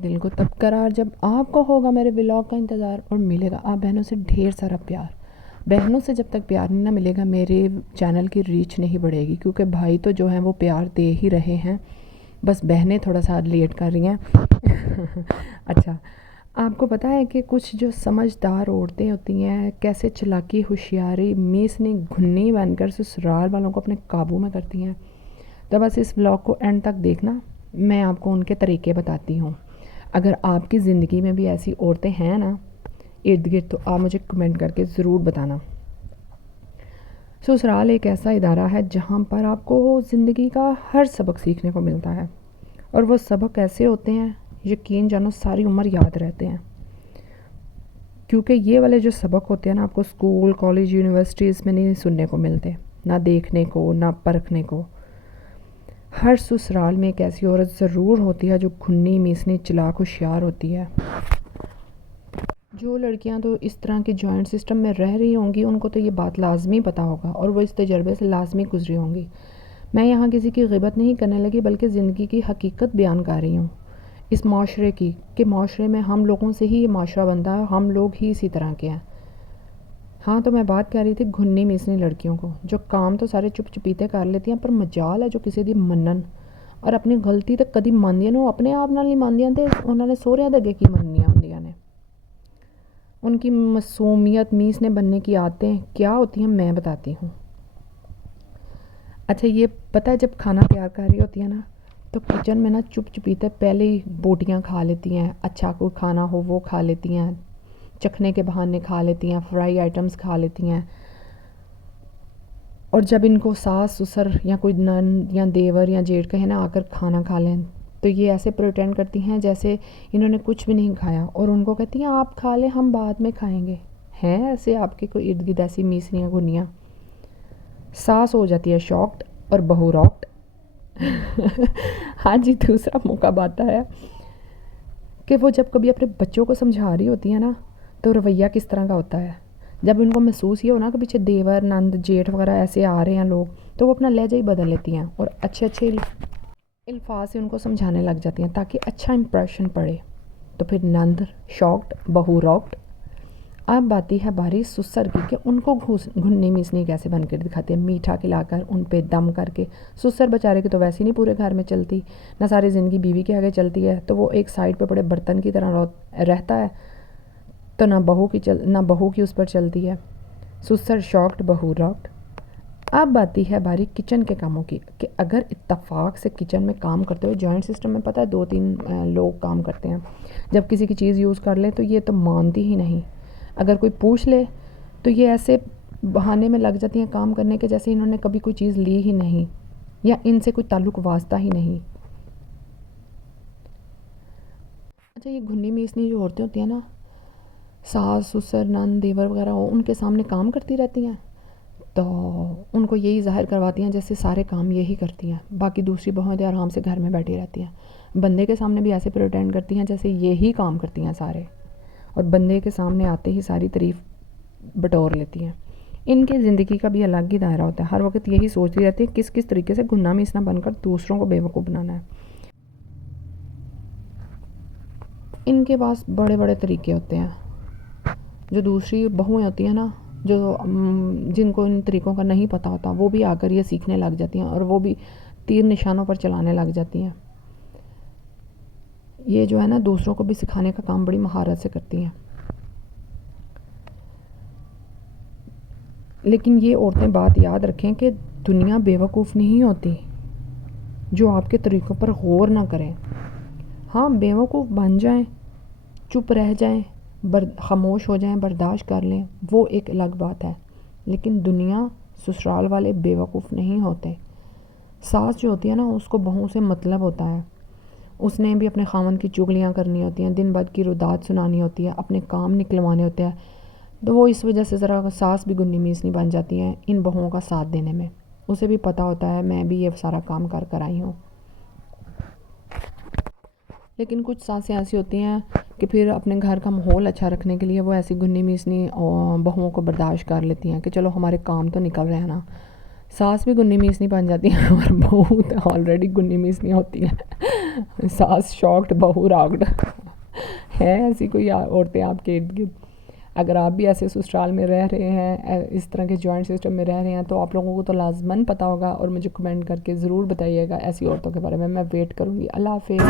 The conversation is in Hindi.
दिल को तब करार जब आपको होगा मेरे व्लॉग का इंतज़ार और मिलेगा आप बहनों से ढेर सारा प्यार। बहनों से जब तक प्यार नहीं ना मिलेगा मेरे चैनल की रीच नहीं बढ़ेगी, क्योंकि भाई तो जो हैं वो प्यार दे ही रहे हैं, बस बहनें थोड़ा सा लेट कर रही हैं। अच्छा, आपको पता है कि कुछ जो समझदार औरतें होती हैं कैसे चालाकी होशियारी मीसनी घुन्नी बनकर ससुराल वालों को अपने काबू में करती हैं। तो बस इस व्लॉग को एंड तक देखना, मैं आपको उनके तरीके बताती हूँ। अगर आपकी ज़िंदगी में भी ऐसी औरतें हैं ना इर्द गिर्द, तो आप मुझे कमेंट करके ज़रूर बताना। ससुराल एक ऐसा इदारा है जहाँ पर आपको ज़िंदगी का हर सबक सीखने को मिलता है, और वो सबक ऐसे होते हैं यकीन जानो सारी उम्र याद रहते हैं। क्योंकि ये वाले जो सबक होते हैं ना आपको स्कूल कॉलेज यूनिवर्सिटीज़ में नहीं सुनने को मिलते, ना देखने को ना परखने को। हर ससुराल में एक ऐसी औरत ज़रूर होती है जो घुन्नी मीसनी चालाक होशियार होती है। जो लड़कियां तो इस तरह के जॉइंट सिस्टम में रह रही होंगी उनको तो ये बात लाजमी पता होगा और वो इस तजर्बे से लाजमी गुजरी होंगी। मैं यहाँ किसी की गिबत नहीं करने लगी, बल्कि ज़िंदगी की हकीकत बयान कर रही हूँ इस माशरे की, कि माशरे में हम लोगों से ही ये माशरा बनता है, हम लोग ही इसी तरह के हैं। हाँ, तो मैं बात कर रही थी घुन्नी मिसनी लड़कियों को, जो काम तो सारे चुप चुपीते कर लेती हैं, पर मजाल है जो किसी दी मनन और अपनी गलती तो कभी मानदियां ने अपने आप नाल नहीं मानदियां, तो उन्होंने सोहरियां दे अगे की मननियां होंदियां ने। उनकी मासूमियत मीसने बनने की आदतें क्या होती हैं मैं बताती हूँ। अच्छा, ये पता है जब खाना तैयार कर रही होती है ना तो किचन में ना चुप चुपीते पहले ही बोटियाँ खा लेती हैं, अच्छा कोई खाना हो वो खा लेती हैं, चखने के बहाने खा लेती हैं, फ्राई आइटम्स खा लेती हैं। और जब इनको सास ससुर या कोई नन या देवर या जेठ कहे ना आकर खाना खा लें, तो ये ऐसे प्रिटेंड करती हैं जैसे इन्होंने कुछ भी नहीं खाया, और उनको कहती हैं आप खा लें हम बाद में खाएंगे। हैं ऐसे आपके कोई इर्द गिर्द ऐसी मीसनियाँ घुनियाँ। सास हो जाती है शॉक्ड और बहू रॉक्ड। हाँ जी, दूसरा मौका आता है कि वो जब कभी अपने बच्चों को समझा रही होती है ना तो रवैया किस तरह का होता है। जब उनको महसूस ये हो ना कि पीछे देवर नंद जेठ वगैरह ऐसे आ रहे हैं लोग, तो वो अपना लहजा ही बदल लेती हैं और अच्छे अच्छे अल्फाज से उनको समझाने लग जाती हैं ताकि अच्छा इंप्रेशन पड़े। तो फिर नंद शॉक्ड बहू रॉक्ड। अब आती है बारी सुसर की कि उनको घुन्नी मीसनी कैसे बनकर दिखाते हैं, मीठा खिलाकर उन पे दम करके। सुसर बेचारे की तो वैसे ही नहीं पूरे घर में चलती, ना सारी ज़िंदगी बीवी के आगे चलती है, तो वो एक साइड पे बड़े बर्तन की तरह रहता है, तो ना बहू की उस पर चलती है। सुसर शॉक्ड बहू रॉक्ड। अब आती है बारी किचन के कामों की कि अगर इत्तफाक से किचन में काम करते हुए जॉइंट सिस्टम में पता है 2-3 लोग काम करते हैं, जब किसी की चीज़ यूज़ कर ले तो ये तो मानती ही नहीं। अगर कोई पूछ ले तो ये ऐसे बहाने में लग जाती हैं काम करने के जैसे इन्होंने कभी कोई चीज़ ली ही नहीं या इनसे कोई ताल्लुक़ वास्ता ही नहीं। अच्छा, ये घुन्नी मीसनी जो औरतें होती हैं ना, सास ससुर नंद देवर वगैरह हो, उनके सामने काम करती रहती हैं तो उनको यही ज़ाहिर करवाती हैं जैसे सारे काम यही करती हैं, बाकी दूसरी बहुएं तो आराम से घर में बैठी रहती हैं। बंदे के सामने भी ऐसे प्रिटेंड करती हैं जैसे यही काम करती हैं सारे, और बंदे के सामने आते ही सारी तारीफ बटोर लेती हैं। इनकी ज़िंदगी का भी अलग ही दायरा होता है, हर वक्त यही सोचती रहती है किस किस तरीके से गुन्ना मीसना बनकर दूसरों को बेवकूफ़ बनाना है। इनके पास बड़े बड़े तरीके होते हैं। जो दूसरी बहुएं होती हैं ना, जो जिनको इन तरीक़ों का नहीं पता होता, वो भी आकर ये सीखने लग जाती हैं और वो भी तीर निशानों पर चलाने लग जाती हैं। ये जो है ना दूसरों को भी सिखाने का काम बड़ी महारत से करती हैं। लेकिन ये औरतें बात याद रखें कि दुनिया बेवकूफ़ नहीं होती जो आपके तरीक़ों पर गौर ना करें। हाँ, बेवकूफ़ बन जाएं, चुप रह जाएं, खामोश हो जाएं, बर्दाश्त कर लें, वो एक अलग बात है। लेकिन दुनिया ससुराल वाले बेवकूफ़ नहीं होते। सास जो होती है ना उसको बहू से मतलब होता है, उसने भी अपने खामन की चुगलियाँ करनी होती हैं, दिन भर की रुदात सुनानी होती है, अपने काम निकलवाने होते हैं, तो वो इस वजह से ज़रा सास भी गुन्नी मीसनी बन जाती हैं इन बहुओं का साथ देने में। उसे भी पता होता है मैं भी ये सारा काम कर कर आई हूँ। लेकिन कुछ सासें ऐसी होती हैं कि फिर अपने घर का माहौल अच्छा रखने के लिए वो ऐसी गुन्नी मीसनी बहुओं को बर्दाश्त कर लेती हैं कि चलो हमारे काम तो निकल रहे हैं ना। सास भी गुन्नी मीसनी बन जाती हैं और बहू तो ऑलरेडी गुन्नी मीसनी होती हैं। सास शॉक्ड बहू राग्ड। हैं ऐसी कोई औरतें आपके इर्द गिर्द? अगर आप भी ऐसे ससुराल में रह रहे हैं, इस तरह के जॉइंट सिस्टम में रह रहे हैं, तो आप लोगों को तो लाजमन पता होगा और मुझे कमेंट करके ज़रूर बताइएगा ऐसी औरतों के बारे में। मैं वेट करूँगी। अल्लाह हाफिज़।